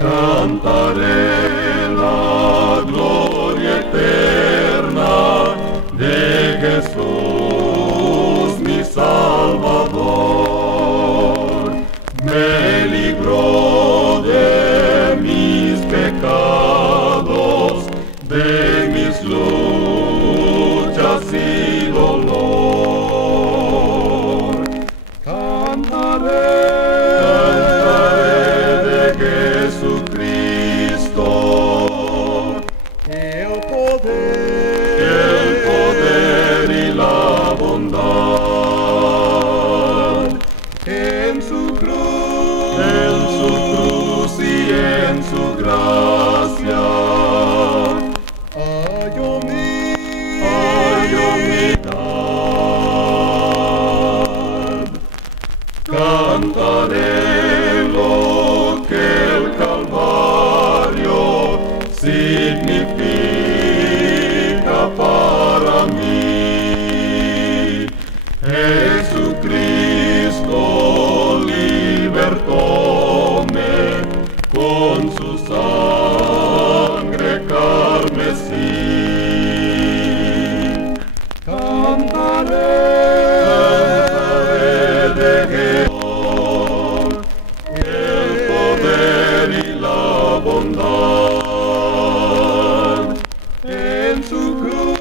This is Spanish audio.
Cantaré la gloria eterna de Jesús mi Salvador. Me libró de mis pecados, de mis luchas y dolor. Cantaré de Jesucristo, el poder y la bondad, en su cruz y en su gracia. Hallo humildad. Cantaré lo que el Calvario significa para mí. Jesucristo libertóme con su sangre carmesí. Cantaré de Jehová, el poder y la bondad, en su cruz.